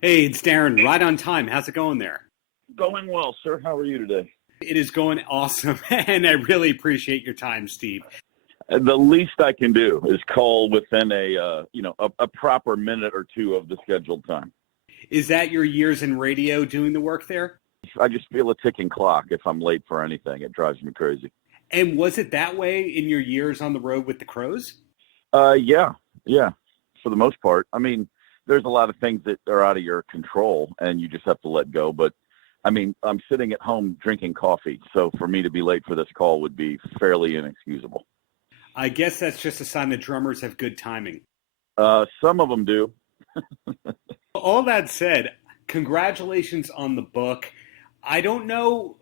Hey, it's Darren, right on time. How's it going there? Going well, sir. How are you today? It is going awesome, and I really appreciate your time, Steve. The least I can do is call within a proper minute or two of the scheduled time. Is that your years in radio doing the work there? I just feel a ticking clock if I'm late for anything. It drives me crazy. And was it that way in your years on the road with the Crows? Yeah, for the most part. I mean, there's a lot of things that are out of your control, and you just have to let go. But I mean, I'm sitting at home drinking coffee, so for me to be late for this call would be fairly inexcusable. I guess that's just a sign that drummers have good timing. Some of them do. All that said, congratulations on the book. I don't know,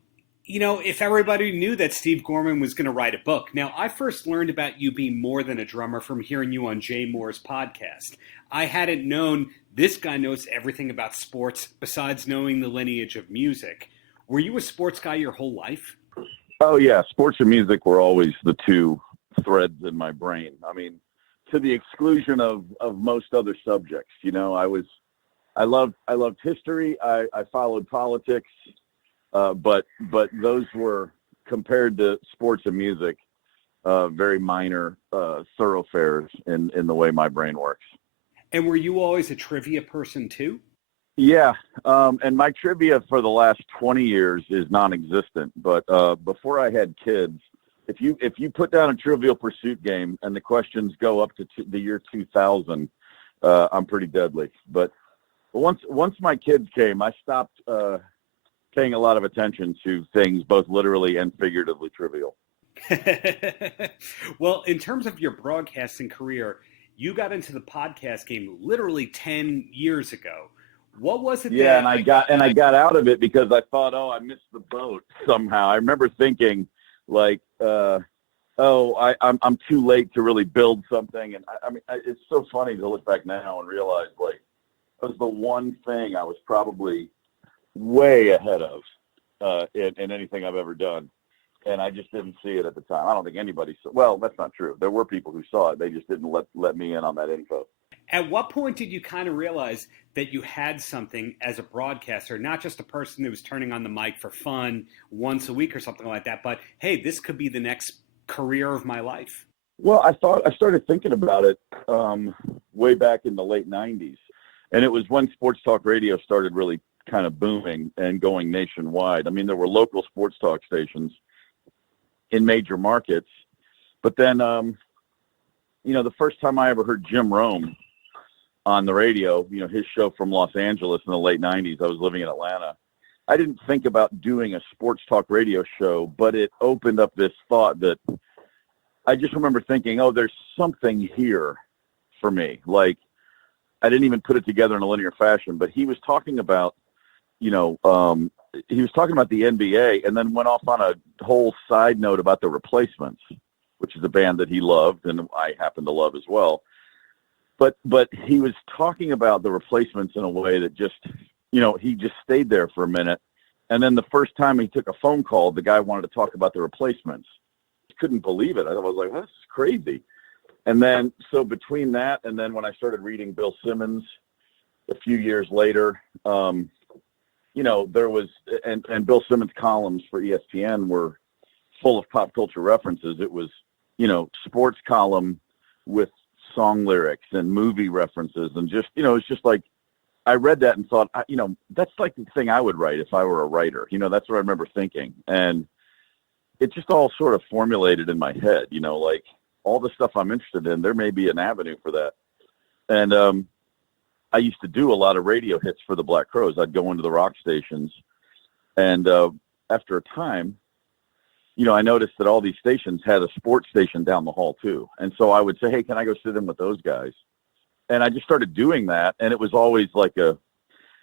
if everybody knew that Steve Gorman was going to write a book. Now, I first learned about you being more than a drummer from hearing you on Jay Moore's podcast. I hadn't known this guy knows everything about sports besides knowing the lineage of music. Were you a sports guy your whole life? Oh yeah, sports and music were always the two threads in my brain. I mean, to the exclusion of most other subjects. I loved history. I followed politics, but those were, compared to sports and music, very minor thoroughfares in the way my brain works. And were you always a trivia person too? Yeah, and my trivia for the last 20 years is non-existent. But before I had kids, if you put down a Trivial Pursuit game and the questions go up to the year 2000, I'm pretty deadly. But once my kids came, I stopped paying a lot of attention to things both literally and figuratively trivial. Well, in terms of your broadcasting career, you got into the podcast game literally 10 years ago. What was it? Yeah, and I got out of it because I thought, I missed the boat somehow. I remember thinking, like, I'm too late to really build something. And I mean, it's so funny to look back now and realize, like, it was the one thing I was probably way ahead of in anything I've ever done. And I just didn't see it at the time. I don't think anybody saw. Well, that's not true. There were people who saw it. They just didn't let me in on that info. At what point did you kind of realize that you had something as a broadcaster, not just a person who was turning on the mic for fun once a week or something like that, but hey, this could be the next career of my life? Well, I started thinking about it way back in the late 90s. And it was when sports talk radio started really kind of booming and going nationwide. I mean, there were local sports talk stations in major markets, but then, the first time I ever heard Jim Rome on the radio, his show from Los Angeles in the late 90s, I was living in Atlanta. I didn't think about doing a sports talk radio show, but it opened up this thought that I just remember thinking, there's something here for me. Like, I didn't even put it together in a linear fashion, but he was talking about, he was talking about the NBA and then went off on a whole side note about the Replacements, which is a band that he loved and I happen to love as well. But he was talking about the Replacements in a way that just, he just stayed there for a minute. And then the first time he took a phone call, the guy wanted to talk about the Replacements. I couldn't believe it. I was like, this is crazy. And then, so between that and then when I started reading Bill Simmons a few years later, there was, and Bill Simmons' columns for ESPN were full of pop culture references. It was, sports column with song lyrics and movie references. And just, it's just like, I read that and thought, that's like the thing I would write if I were a writer. That's what I remember thinking. And it just all sort of formulated in my head, like all the stuff I'm interested in, there may be an avenue for that. And, I used to do a lot of radio hits for the Black Crowes. I'd go into the rock stations, and after a time, I noticed that all these stations had a sports station down the hall too. And so I would say, hey, can I go sit in with those guys? And I just started doing that. And it was always like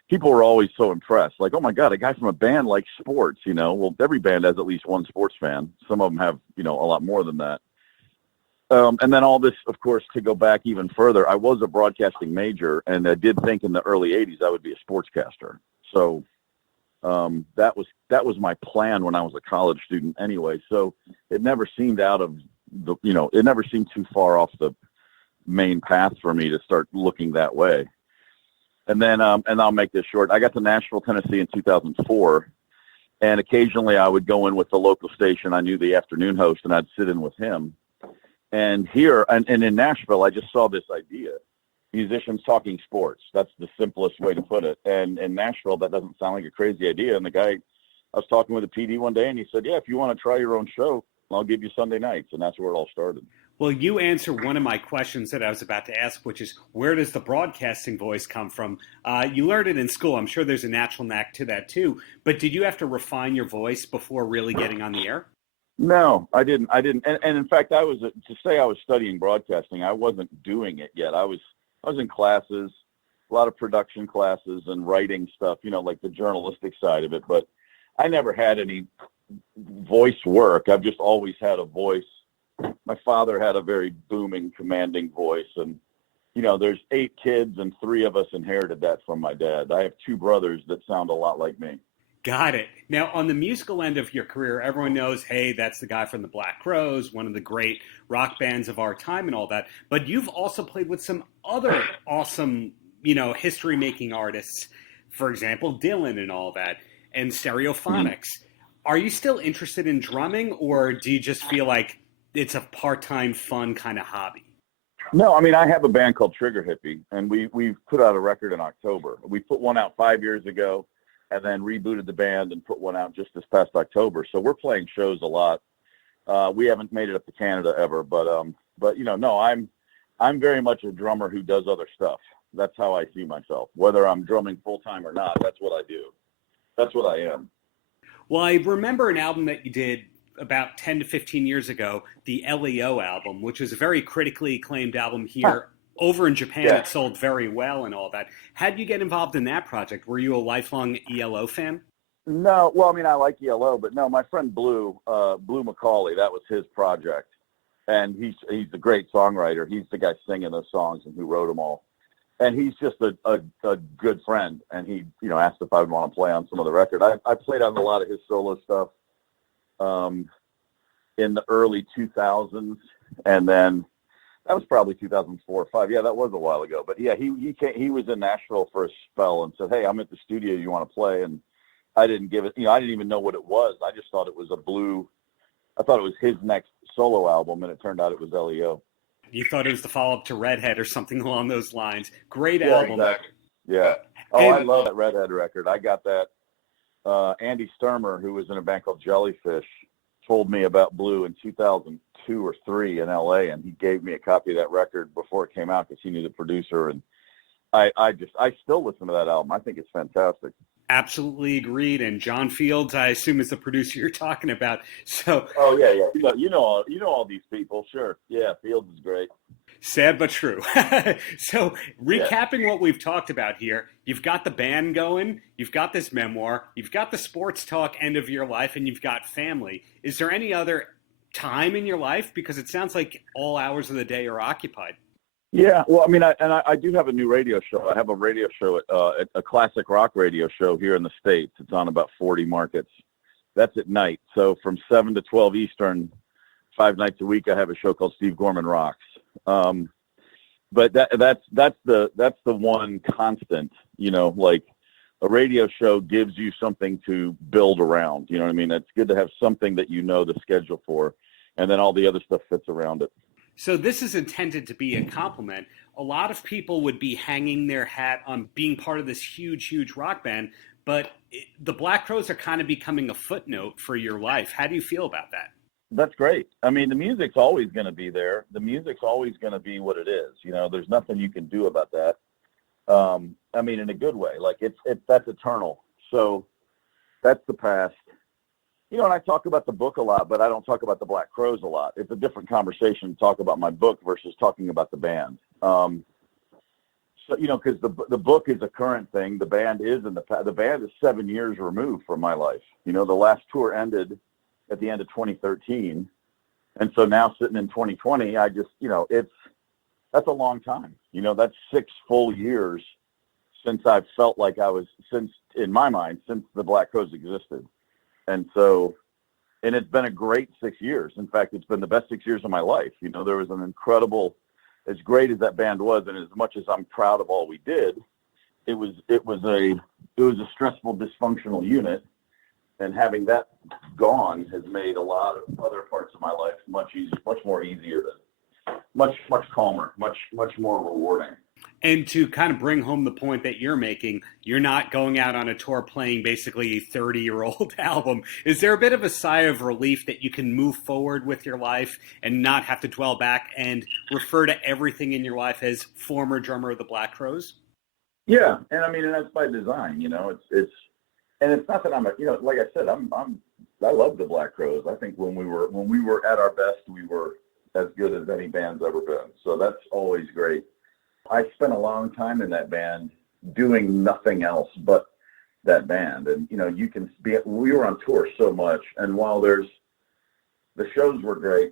people were always so impressed. Like, oh my God, a guy from a band likes sports, well, every band has at least one sports fan. Some of them have, a lot more than that. And then all this, of course, to go back even further, I was a broadcasting major, and I did think in the early 80s I would be a sportscaster. So that was my plan when I was a college student anyway. So it never seemed out of the, it never seemed too far off the main path for me to start looking that way. And then, and I'll make this short. I got to Nashville, Tennessee in 2004. And occasionally I would go in with the local station. I knew the afternoon host, and I'd sit in with him. And here, and in Nashville, I just saw this idea. Musicians talking sports. That's the simplest way to put it. And in Nashville, that doesn't sound like a crazy idea. And the guy, I was talking with a PD one day, and he said, yeah, if you want to try your own show, I'll give you Sunday nights. And that's where it all started. Well, you answer one of my questions that I was about to ask, which is, where does the broadcasting voice come from? You learned it in school. I'm sure there's a natural knack to that too. But did you have to refine your voice before really getting on the air? No, I didn't. And in fact, I was, to say I was studying broadcasting, I wasn't doing it yet. I was in classes, a lot of production classes and writing stuff, like the journalistic side of it. But I never had any voice work. I've just always had a voice. My father had a very booming, commanding voice. And, there's 8 kids and 3 of us inherited that from my dad. I have 2 brothers that sound a lot like me. Got it. Now, on the musical end of your career, everyone knows, hey, that's the guy from the Black Crowes, one of the great rock bands of our time and all that. But you've also played with some other awesome, history-making artists, for example, Dylan and all that, and Stereophonics. Are you still interested in drumming, or do you just feel like it's a part-time, fun kind of hobby? No, I have a band called Trigger Hippie, and we've put out a record in October. We put one out 5 years ago, and then rebooted the band and put one out just this past October. So we're playing shows a lot. We haven't made it up to Canada ever, but no, I'm very much a drummer who does other stuff. That's how I see myself. Whether I'm drumming full time or not, that's what I do. That's what I am. Well, I remember an album that you did about 10 to 15 years ago, the L.E.O. album, which was a very critically acclaimed album here. Over in Japan, It sold very well and all that. How did you get involved in that project? Were you a lifelong ELO fan? No, well, I like ELO, but no, my friend Bleu McCauley, that was his project. And he's a great songwriter. He's the guy singing those songs and who wrote them all. And he's just a good friend. And he, asked if I would want to play on some of the record. I played on a lot of his solo stuff in the early 2000s. And then that was probably 2004 or 5. Yeah, that was a while ago. But yeah, he was in Nashville for a spell and said, hey, I'm at the studio. You want to play? And I didn't give it, I didn't even know what it was. I just thought it was I thought it was his next solo album, and it turned out it was Elio. You thought it was the follow-up to Redhead or something along those lines. Great album. Exactly. Yeah. Oh, I love that Redhead record. I got that. Andy Sturmer, who was in a band called Jellyfish, told me about Bleu in 2002 or 3 in L.A., and he gave me a copy of that record before it came out because he knew the producer. And I still listen to that album. I think it's fantastic. Absolutely agreed. And John Fields, I assume, is the producer you're talking about. So. Oh yeah. You know all these people. Sure. Yeah. Fields is great. Sad but true. So recapping what we've talked about here, you've got the band going, you've got this memoir, you've got the sports talk end of your life, and you've got family. Is there any other time in your life? Because it sounds like all hours of the day are occupied. Yeah, well, I do have a new radio show. I have a radio show at a classic rock radio show here in the States. It's on about 40 markets. That's at night. So from 7 to 12 Eastern, 5 nights a week, I have a show called Steve Gorman Rocks. But that's the one constant, like a radio show gives you something to build around. You know what I mean? It's good to have something that the schedule for, and then all the other stuff fits around it. So this is intended to be a compliment. A lot of people would be hanging their hat on being part of this huge, huge rock band, but the Black Crowes are kind of becoming a footnote for your life. How do you feel about that? That's great. The music's always going to be there. The music's always going to be what it is. There's nothing you can do about that. In a good way. Like that's eternal. So that's the past. And I talk about the book a lot, but I don't talk about the Black Crowes a lot. It's a different conversation to talk about my book versus talking about the band. Because the book is a current thing. The band is the band is 7 years removed from my life. The last tour ended at the end of 2013. And so now sitting in 2020, I just, that's a long time. That's 6 full years since I've felt like in my mind, since the Black Crowes existed. And so, and it's been a great 6 years. In fact, it's been the best 6 years of my life. There was an incredible, as great as that band was, and as much as I'm proud of all we did, it was a stressful, dysfunctional unit, and having that gone has made a lot of other parts of my life much more easier, much calmer, much more rewarding. And to kind of bring home the point that you're making, you're not going out on a tour playing basically a 30-year-old album. Is there a bit of a sigh of relief that you can move forward with your life and not have to dwell back and refer to everything in your life as former drummer of the Black Crowes? Yeah, and I mean, and that's by design. And it's not that I'm like I said, I love the Black Crowes. I think when we were at our best, we were as good as any band's ever been. So that's always great. I spent a long time in that band doing nothing else but that band. And, we were on tour so much. And while the shows were great,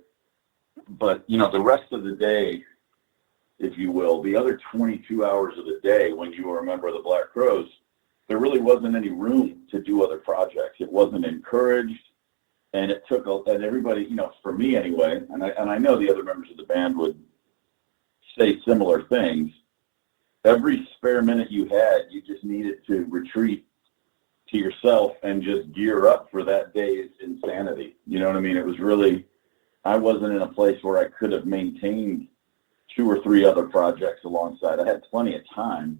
but, the rest of the day, if you will, the other 22 hours of the day when you were a member of the Black Crowes, there really wasn't any room to do other projects. It wasn't encouraged. And it took, and everybody, for me anyway, and I know the other members of the band would say similar things. Every spare minute you had, you just needed to retreat to yourself and just gear up for that day's insanity. You know what I mean? It was really, I wasn't in a place where I could have maintained 2 or 3 other projects alongside. I had plenty of time.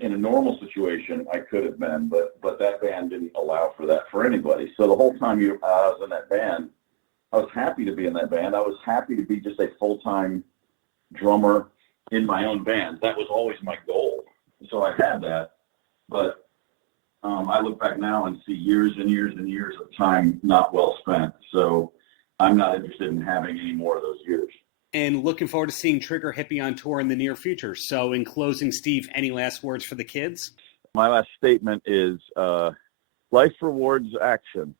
In a normal situation, I could have been, but that band didn't allow for that for anybody. So the whole time I was in that band, I was happy to be in that band. I was happy to be just a full-time drummer in my own band. That was always my goal. So I had that. But I look back now and see years and years and years of time not well spent. So I'm not interested in having any more of those years. And looking forward to seeing Trigger Hippie on tour in the near future. So in closing, Steve, any last words for the kids? My last statement is life rewards action.